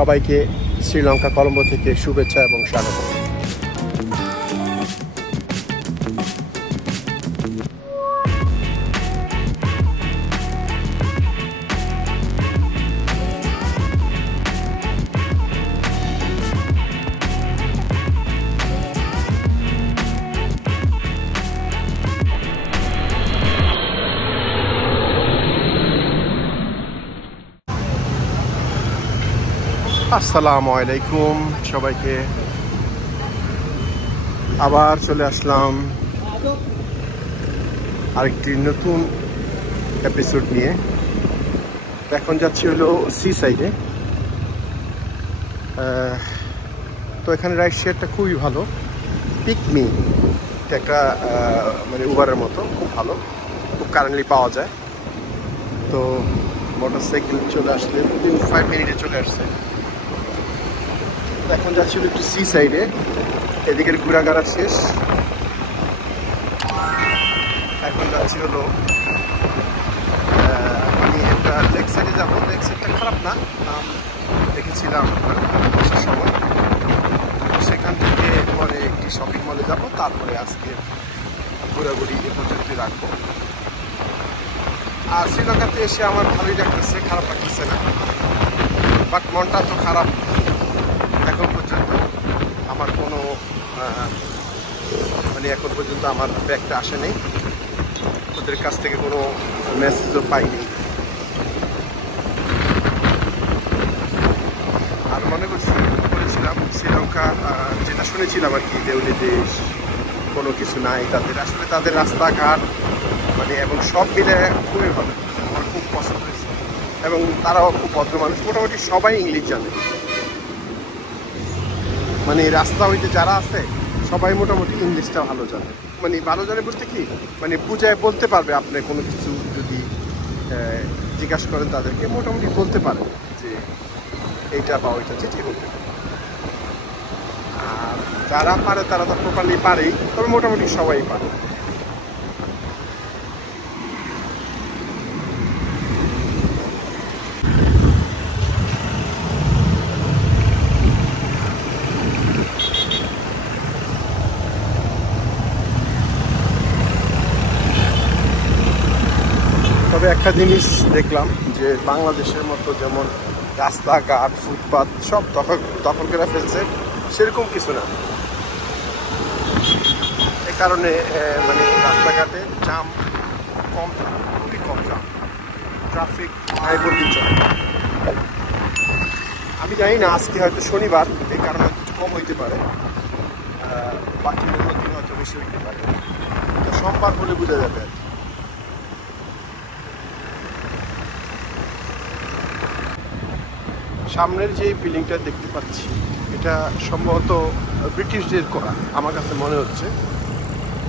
সবাইকে শ্রীলঙ্কা কলম্বো থেকে শুভেচ্ছা এবং স্বাগত। আসসালামু আলাইকুম সবাইকে, আবার চলে আসলাম আরেকটি নতুন এপিসোড নিয়ে। এখন যাচ্ছি হলো সি সাইডে। তো এখানে রাইড শেয়ারটা খুবই ভালো, পিকমি একটা মানে উবারের মতো, খুব ভালো, খুব কারেন্টলি পাওয়া যায়। তো মোটরসাইকেল চলে আসলে 5 মিনিটে চলে আসছে। এখন যাচ্ছিল একটু সি সাইডে, এদিকের ঘোরাঘাড়া শেষ। এখন যাচ্ছি হলো আমি একটা লেক সাইডে যাবো। লেক সাইডটা খারাপ না, দেখেছিলাম বর্ষার সময়। সেখান থেকে পরে একটি শপিং মলে যাবো, তারপরে আজকে ঘোরাঘুরি এ পর্যন্ত রাখবো। আর শ্রীলঙ্কাতে এসে আমার ভালোই লাগতেছে, খারাপ লাগতেছে না, বাট মনটা তো খারাপ। এখন পর্যন্ত আমার কোনো মানে এখন পর্যন্ত আমার ব্যাগটা আসে নেই, ওদের কাছ থেকে কোনো মেসেজও পাইনি। আর মনে করেছিলাম শ্রীলঙ্কা, যেটা শুনেছিলাম আর কি, দেউলি দেশ, কোনো কিছু নাই তাদের, আসলে তাদের রাস্তাঘাট মানে এবং সব মিলে খুবই ভালো, আমার খুব পছন্দ হয়েছে। এবং তারাও খুব ভদ্র মানুষ, মোটামুটি সবাই ইংলিশ জানে। মানে রাস্তা হইতে যারা আছে সবাই মোটামুটি ইংলিশটা ভালো জানে। মানে ভালো জানে বলতে কি, মানে বুঝায় বলতে পারবে। আপনি কোনো কিছু যদি জিজ্ঞাসা করেন তাদেরকে, মোটামুটি বলতে পারে যে এইটা বা ওইটা, যেটাই বলতে পারে। আর যারা পারে তারা তো প্রপারলি পারেই, তবে মোটামুটি সবাই পারে। তবে একটা জিনিস দেখলাম যে বাংলাদেশের মতো যেমন রাস্তাঘাট, ফুটপাত সব দখল করে ফেলছে, সেরকম কিছু না। এ কারণে মানে রাস্তাঘাটে জাম কম, খুবই কম জাম, ট্রাফিক নাই বললেই চলে। আমি জানি না আজকে হয়তো শনিবার, এই কারণে কিছু কম হইতে পারে, বাকি অন্য দিন হয়তো বেশি হইতে পারে। তো সোমবার বলে বোঝা যাবে আর কি। সামনের যে বিল্ডিংটা দেখতে পাচ্ছি, এটা সম্ভবত ব্রিটিশদের করা আমার কাছে মনে হচ্ছে,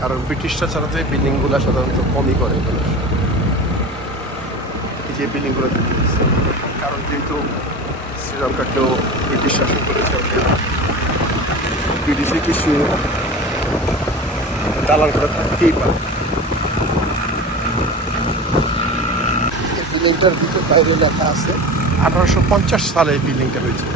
কারণ ব্রিটিশরা ছাড়া তো এই বিল্ডিংগুলো সাধারণত কমই করে মানুষ। এই যে বিল্ডিংগুলো দেখতে পাচ্ছি, কারণ যেহেতু শ্রীলঙ্কাকেও ব্রিটিশ শাসন করেছে, ব্রিটিশের কিছু দালাল করা থাকতেই পারে। এই বিল্ডিংটার ভিতর বাইরে লেখা আছে 1850 সালে এই বিল্ডিংটা হয়েছে।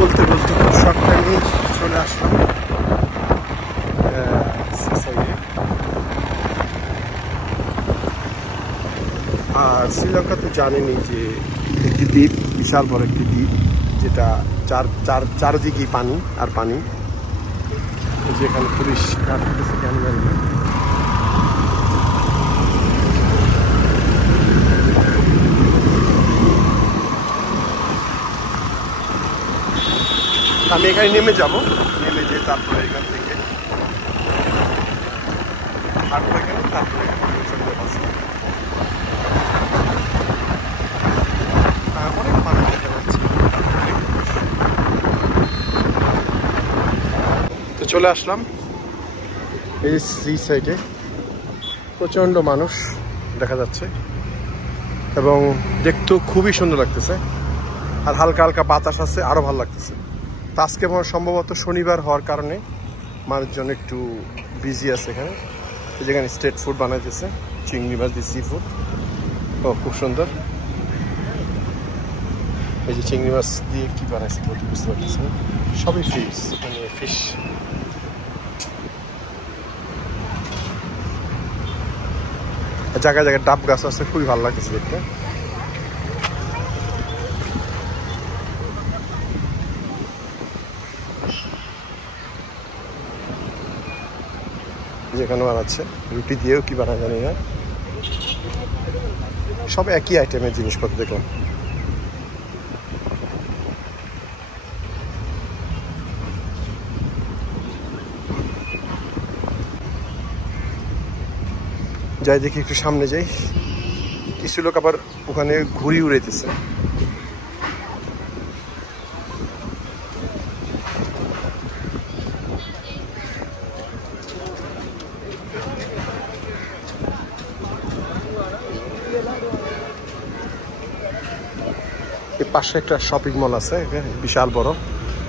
বলতে বলতে শর্টটা নিয়ে চলে আসলাম আর শ্রীলঙ্কা তো জানেনি যে একটি দ্বীপ, বিশাল বড় একটি দ্বীপ, যেটা চারদিকেই পানি আর পানি। যেখানে পুলিশ কাটতেছে কেন জানি না। আমি এখানে নেমে যাবো, নেমে যেয়ে তারপরে এখান থেকে হাঁটবো এখানে, তারপরে অনেক মানুষ দেখা যাচ্ছে। তো চলে আসলাম এই সি সাইডে, প্রচণ্ড মানুষ দেখা যাচ্ছে এবং দেখতেও খুবই সুন্দর লাগতেছে। আর হালকা হালকা বাতাস আছে, আরও ভালো লাগতেছে। তো আজকে সম্ভবত শনিবার হওয়ার কারণে মানুষজন একটু বিজি আছে এখানে, যেখানে স্ট্রিট ফুড বানাইতেছে, চিংড়ি মাছ দিয়ে সি ফুড। ও খুব সুন্দর। এই যে চিংড়ি মাছ দিয়ে কি বানাইছে বুঝতে পারতেছি না, সবই ফিশ, মানে ফিশ। জায়গায় জায়গায় ডাব গাছ আছে, খুবই ভালো লাগতেছে দেখতে। যেখানে বানাচ্ছে রুটি দিয়েও কি বানায় জানি না, সব একই আইটেমের জিনিসপত্র দেখলাম। যাই দেখি একটু সামনে যাই, কিছু লোক আবার ওখানে ঘুড়ি উড়াইতেছে। পাশে একটা শপিং মল আছে বিশাল বড়,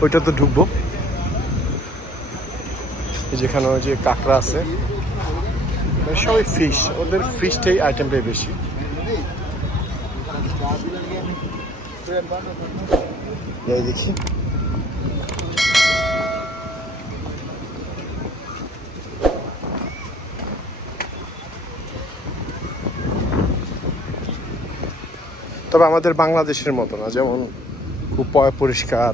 ওইটা তো ঢুকবো। যেখানে ওই যে কাঁকড়া আছে, সবাই ফিশ, ওদের ফিশটাই আইটেমটাই বেশি। যাই দেখি। তবে আমাদের বাংলাদেশের মতো না, যেমন খুব পরিষ্কার,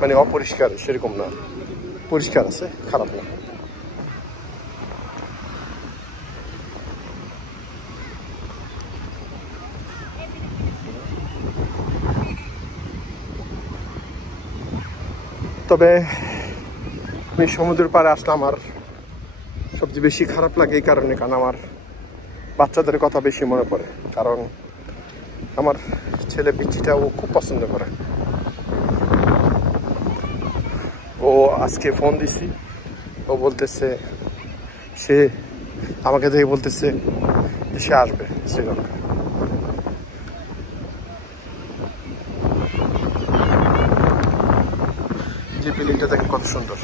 মানে অপরিষ্কার সেরকম না, পরিষ্কার আছে, খারাপ না। তবে আমি সমুদ্রের পাড়ে আসলে আমার সবচেয়ে বেশি খারাপ লাগে এই কারণে, কারণ আমার বাচ্চাদের কথা বেশি মনে পড়ে। কারণ আমার ছেলে পিচ্চিটা ও খুব পছন্দ করে। ও আজকে ফোন দিছি, ও বলতেছে, সে আমাকে দেখে বলতেছে যে সে আসবে শ্রীলঙ্কা। যে বিল্ডিংটা দেখেন কত সুন্দর।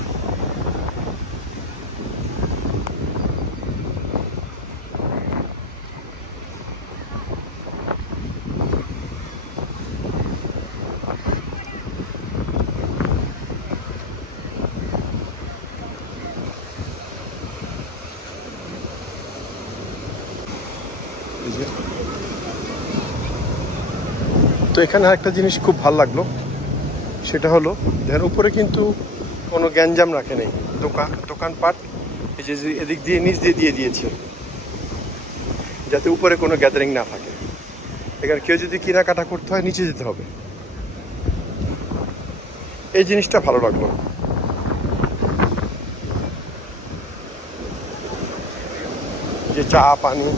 তো এখানে একটা জিনিস খুব ভালো লাগলো, সেটা হলো এর উপরে কিন্তু কোনো গ্যাঞ্জাম রাখে নেই, দোকানপাট এই যে এদিক দিয়ে নিচ দিয়ে দিয়ে দিয়েছে, যাতে উপরে কোনো গ্যাদারিং না থাকে। এখানে কেউ যদি কেনাকাটা করতে হয় নিচে যেতে হবে, এই জিনিসটা ভালো লাগলো। যে চা পানি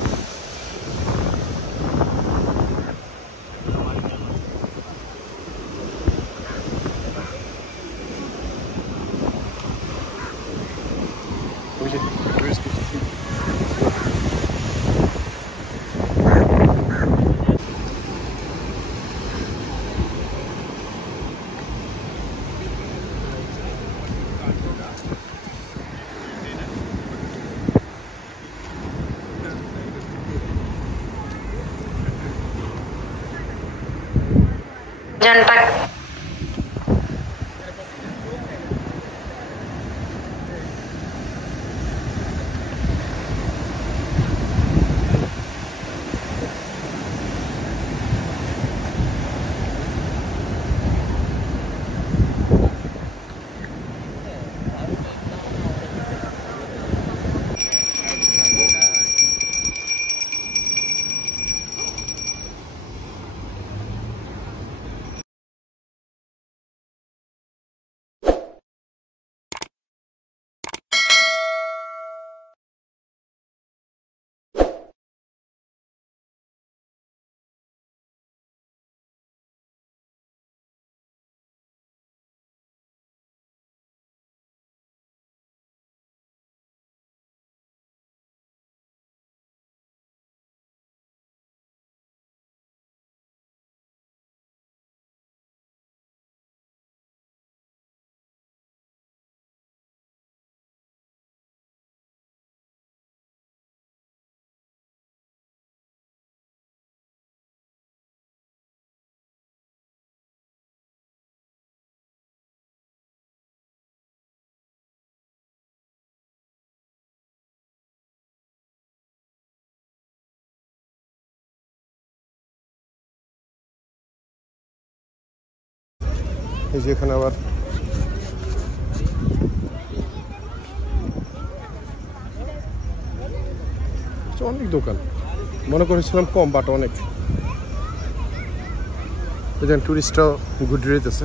এই যে এখানে আবার অনেক দোকান, মনে করেছিলাম কম, বাট অনেক। এখানে টুরিস্টরাও ঘুরে রইতেছে,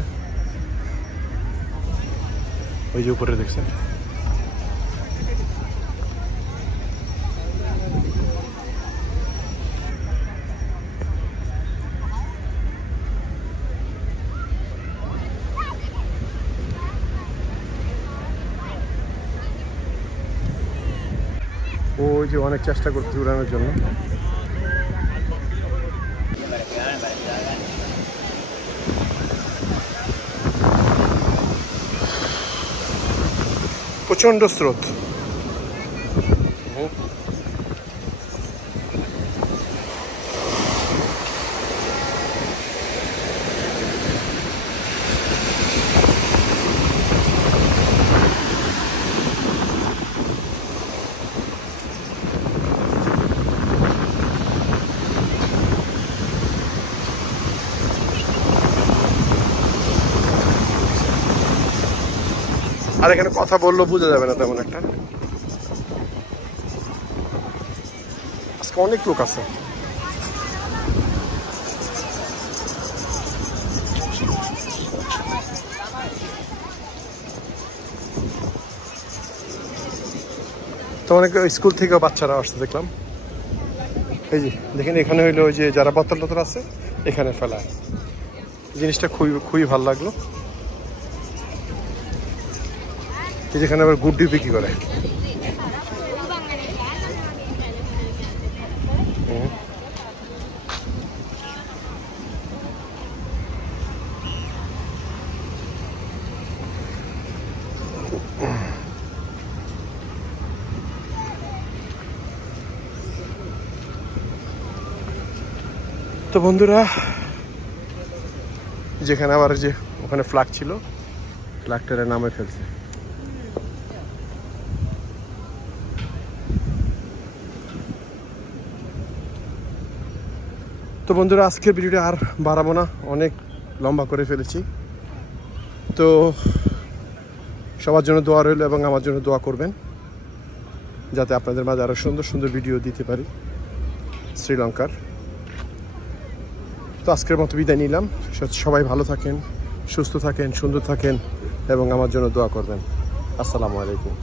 ওই যে উপরে দেখছেন। ওই যে অনেক চেষ্টা করতে উড়ানোর জন্য। প্রচন্ড স্রোত। আর এখানে কথা বললেও বোঝা যাবে না তেমন একটা। আজকে অনেক লোক আছে। তো অনেক স্কুল থেকেও বাচ্চারা আসছে দেখলাম। এই যে দেখেন এখানে হইলো ওই যে যারা বোতল টোতল আছে এখানে ফেলায়, জিনিসটা খুবই ভালো লাগলো। যেখানে আবার গুড্ডি বিক্রি করে। তো বন্ধুরা, যেখানে আবার যে ওখানে ফ্ল্যাগ ছিল, ফ্ল্যাগটারে নামে ফেলছে। তো বন্ধুরা, আজকের ভিডিওটা আর বাড়াবো না, অনেক লম্বা করে ফেলেছি। তো সবার জন্য দোয়া রইল এবং আমার জন্য দোয়া করবেন, যাতে আপনাদের মাঝে আরও সুন্দর সুন্দর ভিডিও দিতে পারি শ্রীলঙ্কার। তো আজকের মতো বিদায় নিলাম। সবাই ভালো থাকেন, সুস্থ থাকেন, সুন্দর থাকেন এবং আমার জন্য দোয়া করবেন। আসসালামু আলাইকুম।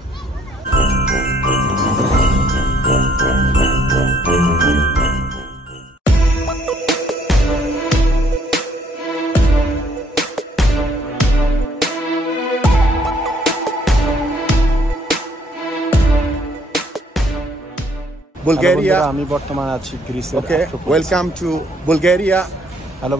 Bulgaria. আমি বর্তমানে আছি গ্রিসের। Okay, welcome to Bulgaria. Hello.